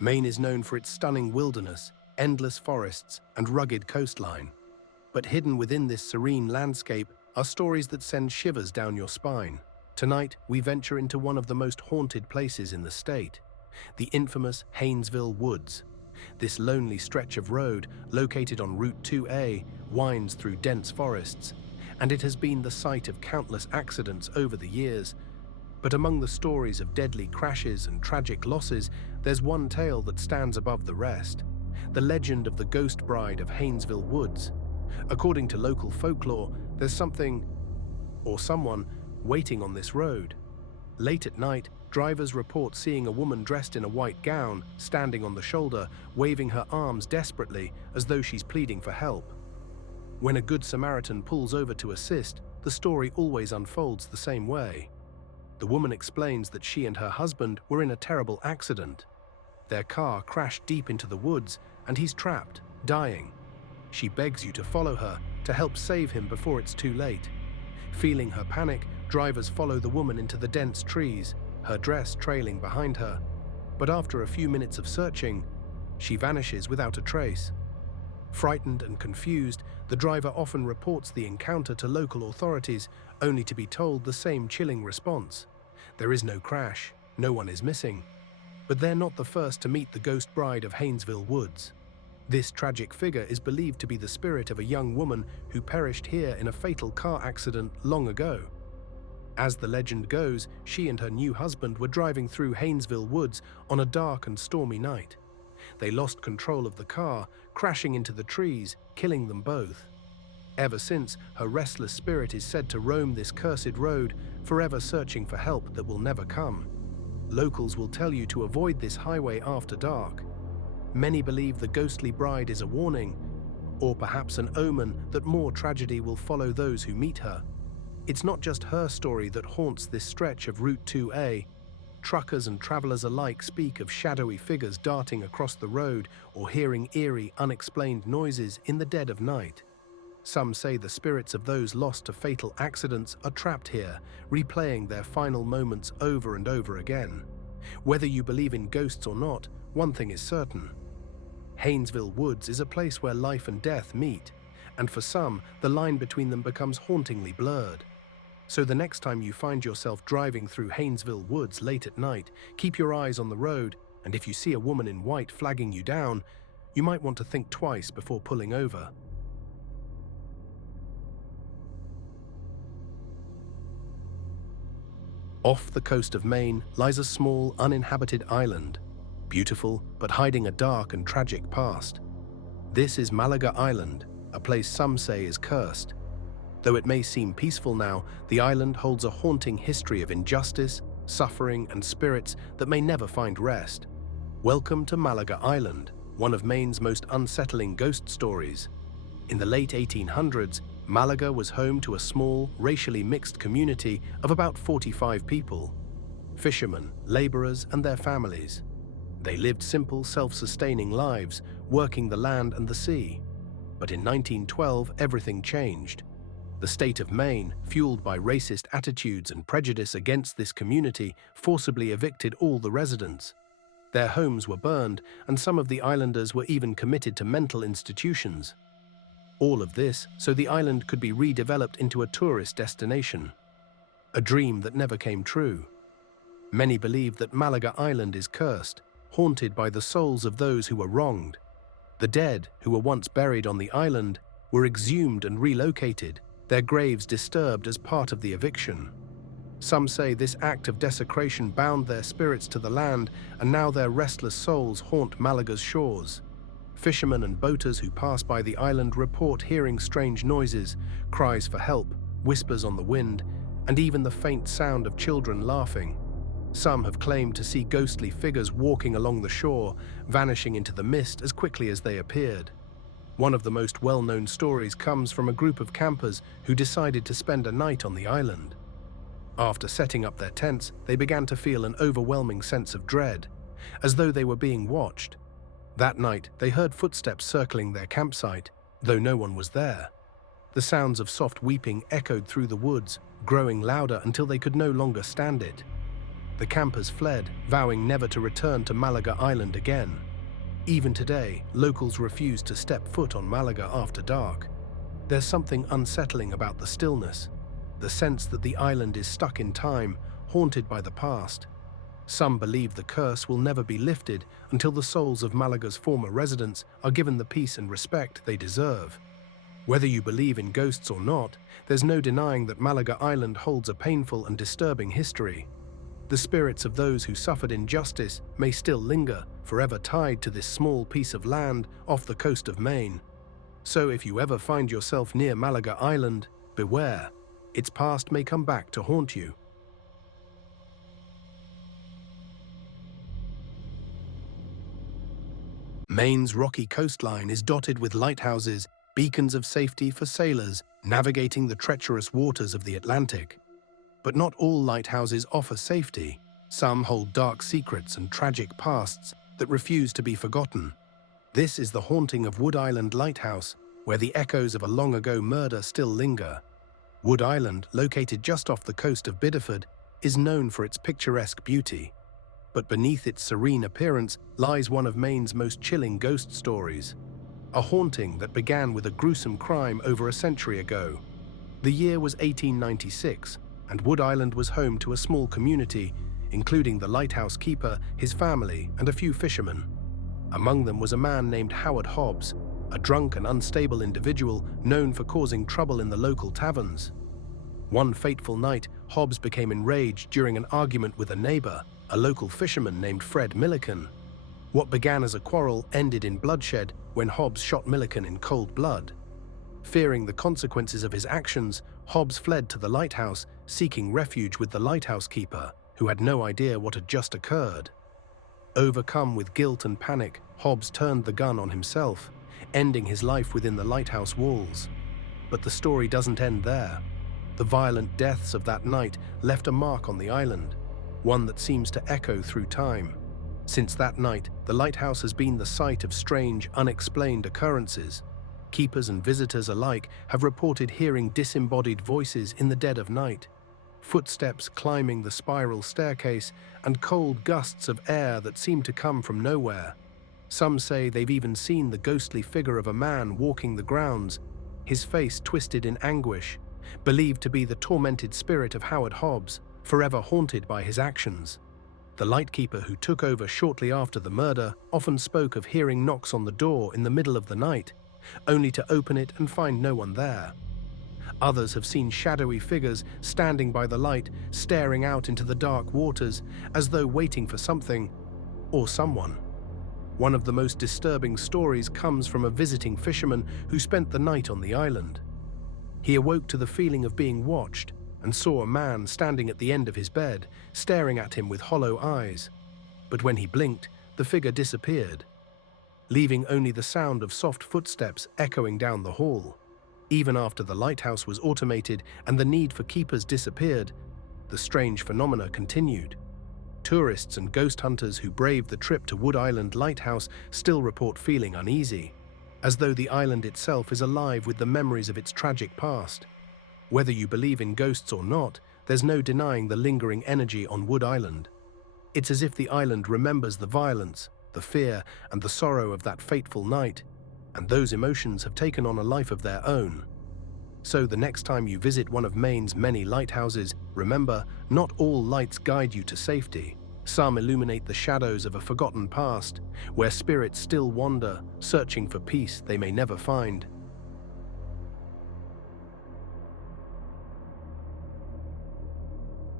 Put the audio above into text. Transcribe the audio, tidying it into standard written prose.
Maine is known for its stunning wilderness, endless forests, and rugged coastline. But hidden within this serene landscape are stories that send shivers down your spine. Tonight, we venture into one of the most haunted places in the state, the infamous Haynesville Woods. This lonely stretch of road, located on Route 2A, winds through dense forests, and it has been the site of countless accidents over the years. But among the stories of deadly crashes and tragic losses, there's one tale that stands above the rest: the legend of the ghost bride of Haynesville Woods. According to local folklore, there's something, or someone, waiting on this road. Late at night, drivers report seeing a woman dressed in a white gown, standing on the shoulder, waving her arms desperately as though she's pleading for help. When a good Samaritan pulls over to assist, the story always unfolds the same way. The woman explains that she and her husband were in a terrible accident. Their car crashed deep into the woods, and he's trapped, dying. She begs you to follow her to help save him before it's too late. Feeling her panic, drivers follow the woman into the dense trees, her dress trailing behind her. But after a few minutes of searching, she vanishes without a trace. Frightened and confused, the driver often reports the encounter to local authorities, only to be told the same chilling response. There is no crash, no one is missing. But they're not the first to meet the ghost bride of Haynesville Woods. This tragic figure is believed to be the spirit of a young woman who perished here in a fatal car accident long ago. As the legend goes, she and her new husband were driving through Haynesville Woods on a dark and stormy night. They lost control of the car, crashing into the trees, killing them both. Ever since, her restless spirit is said to roam this cursed road, forever searching for help that will never come. Locals will tell you to avoid this highway after dark. Many believe the ghostly bride is a warning, or perhaps an omen that more tragedy will follow those who meet her. It's not just her story that haunts this stretch of Route 2A. Truckers and travelers alike speak of shadowy figures darting across the road or hearing eerie, unexplained noises in the dead of night. Some say the spirits of those lost to fatal accidents are trapped here, replaying their final moments over and over again. Whether you believe in ghosts or not, one thing is certain. Haynesville Woods is a place where life and death meet, and for some, the line between them becomes hauntingly blurred. So the next time you find yourself driving through Haynesville Woods late at night, keep your eyes on the road, and if you see a woman in white flagging you down, you might want to think twice before pulling over. Off the coast of Maine lies a small, uninhabited island, beautiful but hiding a dark and tragic past. This is Malaga Island, a place some say is cursed. Though it may seem peaceful now, the island holds a haunting history of injustice, suffering, and spirits that may never find rest. Welcome to Malaga Island, one of Maine's most unsettling ghost stories. In the late 1800s, Malaga was home to a small, racially mixed community of about 45 people. Fishermen, laborers, and their families. They lived simple, self-sustaining lives, working the land and the sea. But in 1912, everything changed. The state of Maine, fueled by racist attitudes and prejudice against this community, forcibly evicted all the residents. Their homes were burned, and some of the islanders were even committed to mental institutions. All of this so the island could be redeveloped into a tourist destination. A dream that never came true. Many believe that Malaga Island is cursed, haunted by the souls of those who were wronged. The dead, who were once buried on the island, were exhumed and relocated, their graves disturbed as part of the eviction. Some say this act of desecration bound their spirits to the land, and now their restless souls haunt Malaga's shores. Fishermen and boaters who pass by the island report hearing strange noises, cries for help, whispers on the wind, and even the faint sound of children laughing. Some have claimed to see ghostly figures walking along the shore, vanishing into the mist as quickly as they appeared. One of the most well-known stories comes from a group of campers who decided to spend a night on the island. After setting up their tents, they began to feel an overwhelming sense of dread, as though they were being watched. That night, they heard footsteps circling their campsite, though no one was there. The sounds of soft weeping echoed through the woods, growing louder until they could no longer stand it. The campers fled, vowing never to return to Malaga Island again. Even today, locals refuse to step foot on Malaga after dark. There's something unsettling about the stillness, the sense that the island is stuck in time, haunted by the past. Some believe the curse will never be lifted until the souls of Malaga's former residents are given the peace and respect they deserve. Whether you believe in ghosts or not, there's no denying that Malaga Island holds a painful and disturbing history. The spirits of those who suffered injustice may still linger, forever tied to this small piece of land off the coast of Maine. So if you ever find yourself near Malaga Island, beware. Its past may come back to haunt you. Maine's rocky coastline is dotted with lighthouses, beacons of safety for sailors navigating the treacherous waters of the Atlantic. But not all lighthouses offer safety. Some hold dark secrets and tragic pasts that refuse to be forgotten. This is the haunting of Wood Island Lighthouse, where the echoes of a long-ago murder still linger. Wood Island, located just off the coast of Biddeford, is known for its picturesque beauty. But beneath its serene appearance lies one of Maine's most chilling ghost stories. A haunting that began with a gruesome crime over a century ago. The year was 1896, and Wood Island was home to a small community, including the lighthouse keeper, his family, and a few fishermen. Among them was a man named Howard Hobbs, a drunk and unstable individual known for causing trouble in the local taverns. One fateful night, Hobbs became enraged during an argument with a neighbor, a local fisherman named Fred Milliken. What began as a quarrel ended in bloodshed when Hobbs shot Milliken in cold blood. Fearing the consequences of his actions, Hobbs fled to the lighthouse, seeking refuge with the lighthouse keeper, who had no idea what had just occurred. Overcome with guilt and panic, Hobbs turned the gun on himself, ending his life within the lighthouse walls. But the story doesn't end there. The violent deaths of that night left a mark on the island, one that seems to echo through time. Since that night, the lighthouse has been the site of strange, unexplained occurrences. Keepers and visitors alike have reported hearing disembodied voices in the dead of night, footsteps climbing the spiral staircase, and cold gusts of air that seem to come from nowhere. Some say they've even seen the ghostly figure of a man walking the grounds, his face twisted in anguish, believed to be the tormented spirit of Howard Hobbs, forever haunted by his actions. The lightkeeper who took over shortly after the murder often spoke of hearing knocks on the door in the middle of the night, only to open it and find no one there. Others have seen shadowy figures standing by the light, staring out into the dark waters, as though waiting for something or someone. One of the most disturbing stories comes from a visiting fisherman who spent the night on the island. He awoke to the feeling of being watched and saw a man standing at the end of his bed, staring at him with hollow eyes. But when he blinked, the figure disappeared, leaving only the sound of soft footsteps echoing down the hall. Even after the lighthouse was automated and the need for keepers disappeared, the strange phenomena continued. Tourists and ghost hunters who braved the trip to Wood Island Lighthouse still report feeling uneasy, as though the island itself is alive with the memories of its tragic past. Whether you believe in ghosts or not, there's no denying the lingering energy on Wood Island. It's as if the island remembers the violence, the fear, and the sorrow of that fateful night, and those emotions have taken on a life of their own. So the next time you visit one of Maine's many lighthouses, remember, not all lights guide you to safety. Some illuminate the shadows of a forgotten past, where spirits still wander, searching for peace they may never find.